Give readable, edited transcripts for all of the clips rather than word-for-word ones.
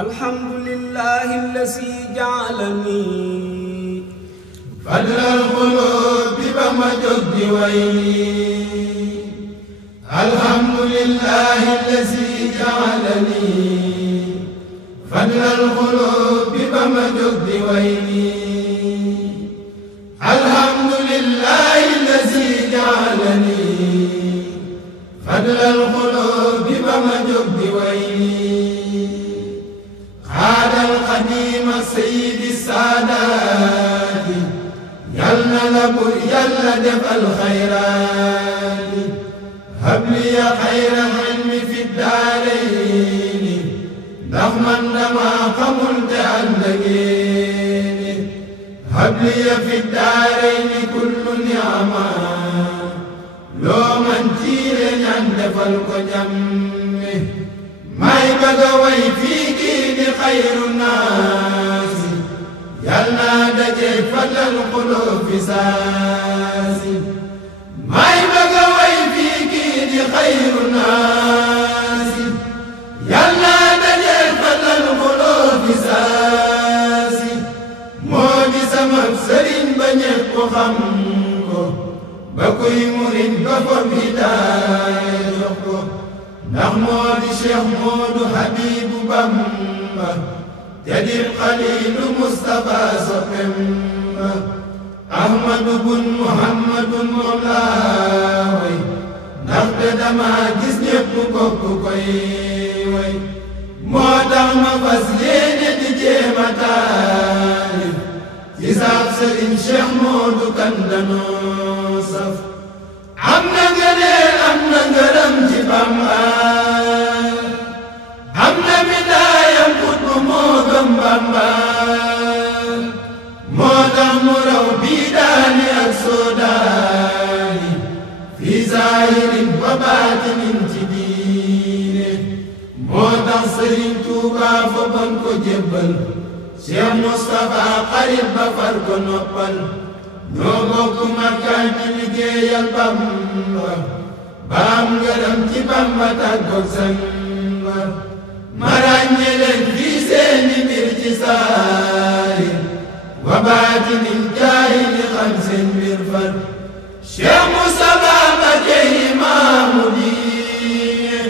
الحمد لله الذي جعلني فضل القلوب بمجد ويني. الحمد لله الذي جعلني فضل القلوب بمجد ويني. الحمد لله الذي جعلني فضل القلوب بمجد ويني. خاد القديم سيد السادات يلا لبر يلا دفع الخيرات. هب لي خير العلم في الدارين نغما ما قملت أندقين. هب لي في الدارين كل نعمة لو من تير يندف القجم. may bëgg a way fii kii di xayru naasi yàlla daje fadlal xulóob fi saasi. may bëgg a way fii kii di xayru naasi yàlla daje fadlal xulóob fi saasi. moo di sama sëriñ ba ñépp xam ko ba kuy murit ba fob hidaaya jox ko. ndax moo di Cheikh Moodu Habibu Bamba te di Xaliilu Mustafa soppem ba. Ahmadu bun Muhammadun moom laa way ndaxte dama gis ñépp bokk koy way. moo tax ma fas yéene di jéema taalif ci saab sëriñ Cheikh Moodu kan danoo saf. am na ngëneel am na ngërëm ci Bamba am na wilaayam xutbu moo gëm Bamba. moo tax mu raw biidaani ak soodaani fi zaahirin wa baatinin ci diine. moo tax Sëriñ Tuubaa fa ban ko jébbal Cheikh Moustapha xarit ba far ko noppal. ñoo bokk makkaan ci liggéeyal Bamba ba am ngërëm ci Bamba tàggoog Samba. ma ràññee leen fii seeni mbir ci saahir wa baatinin jaahili xam seen mbir far. Cheikh Moustapha Mbacké imaamu diine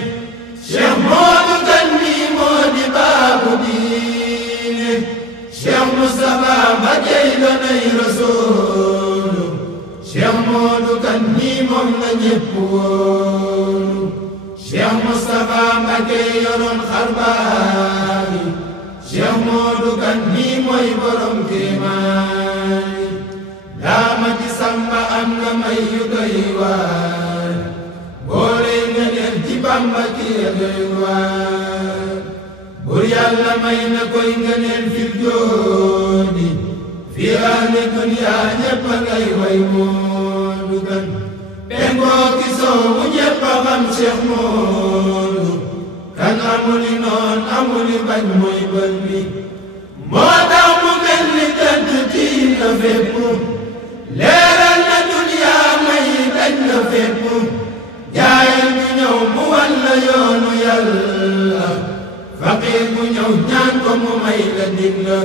Cheikh Moodu kan mi moo di baabu diine. Cheikh Moustapha Mbacké doonay Rasuulu Cheikh Moodu kan nii moom la ñépp wóolu. Cheikh Moustapha Mbacké yoroon xarbaani Cheikh Moodu kan nii mooy borom kéemaani. daama ci Samba am nga may yu doy waar boole nga leen ci Bamba ki ya doy waar. bur yàlla may na koy nga leen fil joodi fi ahli dunya ñépp a ngay way Moodu kan. penkoo ki soowu ñépp a xam Cheikh Moodu kan amuli noon amuli bañ mooy bën bi. moo tax mu mel ni jant tiim na fépp leeral na dunya may dañ na fépp. jaayil ñu ñëw mu wan la yoonu yàlla faqiir bu ñëw ñaan ko mu may la dig la.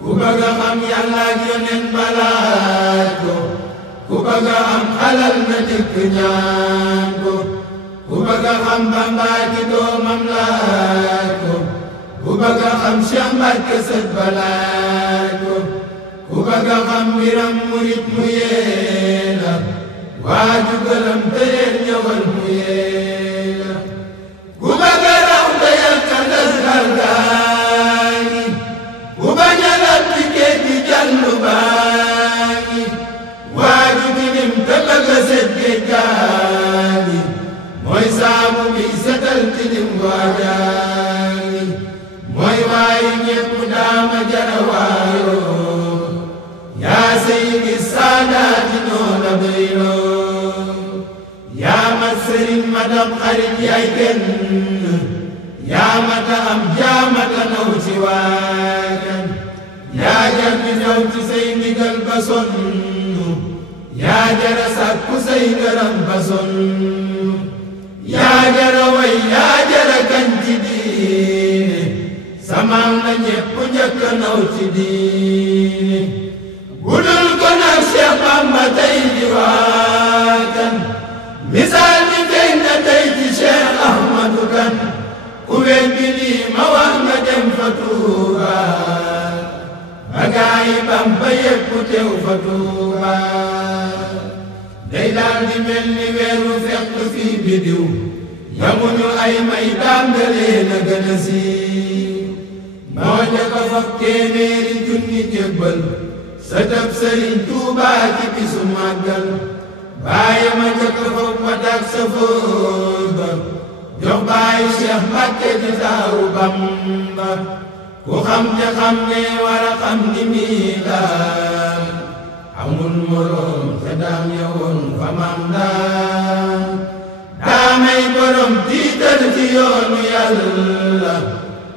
ku bëgg a xam yàlla ak yoneen balaaj ko ku bëgg a am xalal na dikk ñaan ko. ku bëgg a xam Bamba ki doomam laaj ko ku bëgg a xam Cheikh Mbàkke sët balaaj ko. ku bëgg a xam mbiram murit mu yeela waaju gëlëm tëreet ñëwal mu yeela. ku bëgg a raw te yàkkandas gargaani ku bañ a lab ci géej gi jàllu baani. waaju tilim te bëgg a set géej gaani mooy saabu bi setal tilim waajaani. mooy waayu ñépp daama jara waayoo yaa seydi saadaati noo la doyloo. yaa mat sëriñ ma dam xarit yaay kenn yaa mata am yaa mata naw ci waakan. yaa jar bi daw ci say ndigal ba sonn yaa jara sàkku say ngërëm ba sonn. yaa jara way yaa jara kañ ci diine samaam la ñépp njëkk naw ci diine budul ko nag Seex Bamba tey di waakan misaal mi feeñ na tey ci Seex Ahmadu Kan ku weddi lii ma wax nga dem fa Tuuba bagaayi Bamba yépp teew fa Tuuba day daal di mel ni weeru fekk fii bidiw yamuñu ay may dàngalee na gën a siiw moo njëkk a fab téeméeri junni jébbal sëtëb Sëriñ Tuubaa ci bisu màggal bàyyi ma njëkk a fab watak sa fóor ba jox bàyyi Cheikh Mbàkke di taawu Bamba ku xam te xam ne war a xam ni mii daal amul moroom te daam yowoon fa mam daal daamay borom tiitar ci yoonu Yàlla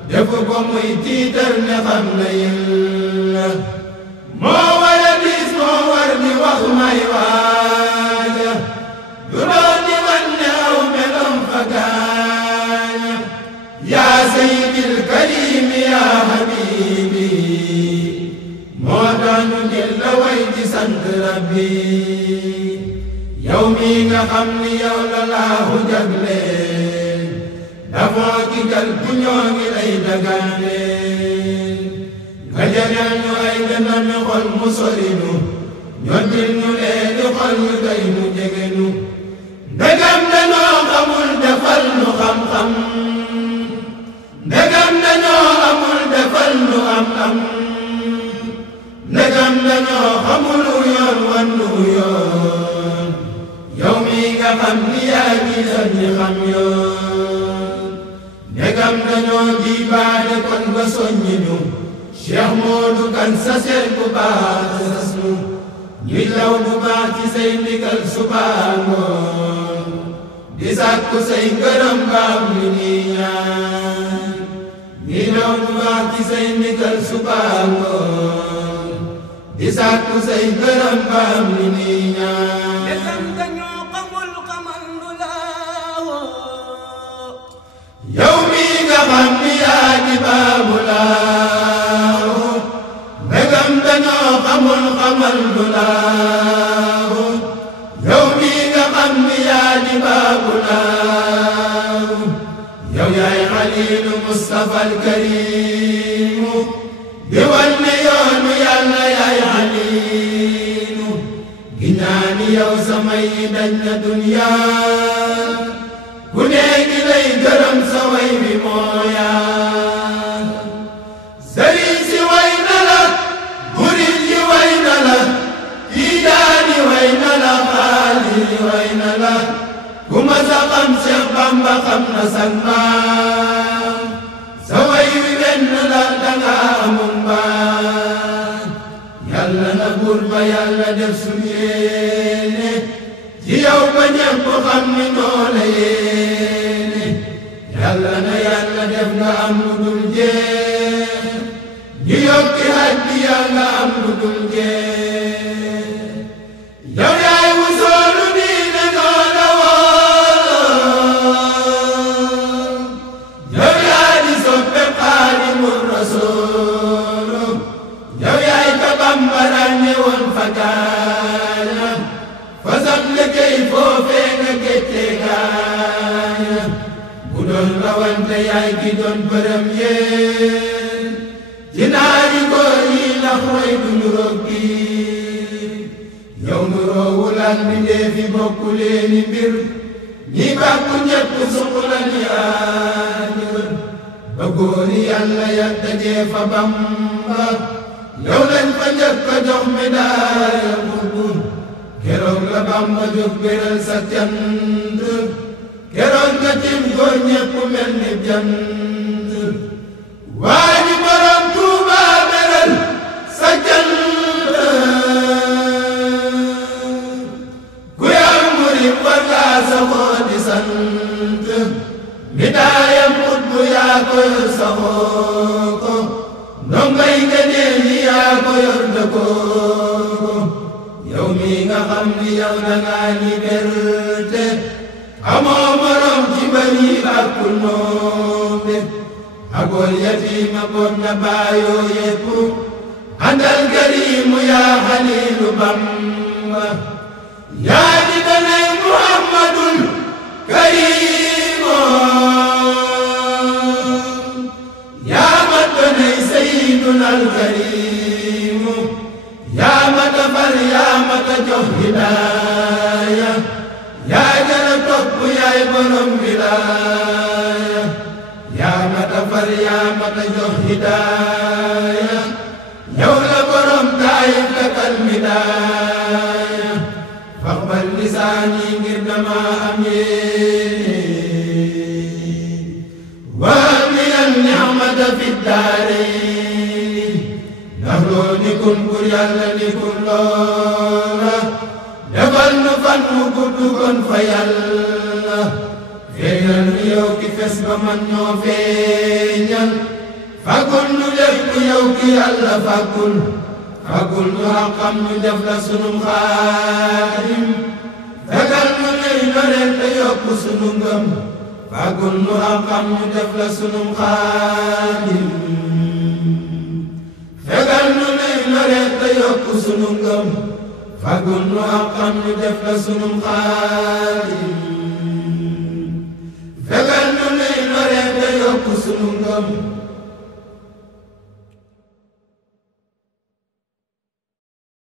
defu ko muy tiitar ne xam na Yàlla moo war a diis moo war di wax may waaja du doon di wan ne aw melom fa gaaña yaa sayyidil karim yaa habibi moo doon jël la way di sant rabbi yow mi nga xam ni yow la laahu jagleel dafoo ki jal bu ñoo ngi lay dagaaneel nga jagal ñu ay dënami xol mu sorinu ñoddil ñu leeni xol ñu doy mu jegenu ndegam dañoo xamul defal nu xam-xam ndegam dañoo amul defal nu am-am ndegam dañoo xamul yoon wan nu yoon yow mi nga xam ni yaa ngi doon ñi xam yoon ndegam dañoo jibaane kon nga soññi ñu Cheikh Modou Kan sa seet bu baax sas nu ñuy law bu baax ci say ndigal subaa ngoon di sàkku say ngërëm baam li ñuy ñaan ñuy law bu baax ci say ndigal subaa ngoon di sàkku say ngërëm baam li ñuy ñaan yow mi nga xam ni yaa di baabu laahu ndegam dañoo xamul xamal du laahu yow mi nga xam ni yaa di baabu laahu yow yaay xaliilu Mustafa al Karimu di wan ne yoonu Yàlla yaay xaliilu giñaani yow samay dañ na duniyaa ku nekk lay gërëm sa way wi mooyaa sëriñ si way na la murid yi way na la tiijaani way na la xaadir yi way na la ku ma sa xam Cheikh Bamba xam na sang maam sa way wi benn la danga amul mbaan Yàlla na buur ba Yàlla def suñu yéene ci yow ba ñépp xam ni noo la yéene Yàlla na Yàlla def nga am lu dul jeex ñu yokki hadiya nga am lu dul jeex yow yaay wusoolu diine noo la woon yow yaa di soppe Xaadimu Rasuulu yow yaay ka Bamba ràññe woon fa gaaña fasab liggéey foofee nga géttee gaaya bu doon rawante yaay ki doon bërëm yéen ci naari góor yi ndax roy du nuroog gi yow nuroowul ak mbindeefi bokku leeni mbir ñi bàkku ñépp suqla ni aajër ba góori Yàlla ya dajee fa Bamba yow lañ fa njëkk a jox médaaya burbur keroog la Bamba jóg béral sa cant keroog nga tim góor ñépp mel ni jant waa ji borom Tuuba béral sa cant ku yam murid war ngaa saxoo di sant bidaayam xutbu yaa ko yor saxoo ko ndongay ngëneel yi yaa ko yor dëkkoo yow mi nga xam ni yow da ngaa liberté amoo morom ci bari bàkkul noombe fagol yatiima boot na baayoo yépp andal kariimu yaa xaliilu Bamba yaa di danay Muhammadul Kariimu yaa ma danay Sayyidunal Kariimu yaa ma tafal yaa ma ta jox hidaaya yaa jara topp yaay borom wilaaya yaa ma tafal yaa ma ta jox hidaaya yow la borom Taayif takal midaaya faqbal lisaani ngir dama am yéen waamiyal ni'mata fi daarayni ndax loo nikun bur yàlla nikun loola defal nu fan mu gudd kon fa yàlla feeñal nu yow ki fes ba man ñoo feeñal fagul nu lépp yow ki yàlla fagul fagul nu xam nu def la sunum xaadim fegal nu nuy loreel te yokk sunu ngëm fagul nu xam nu def la sunum xaadim fegal nu nuy loreel te yokk sunu ngëm fagul nu xam nu def la sunum xaadim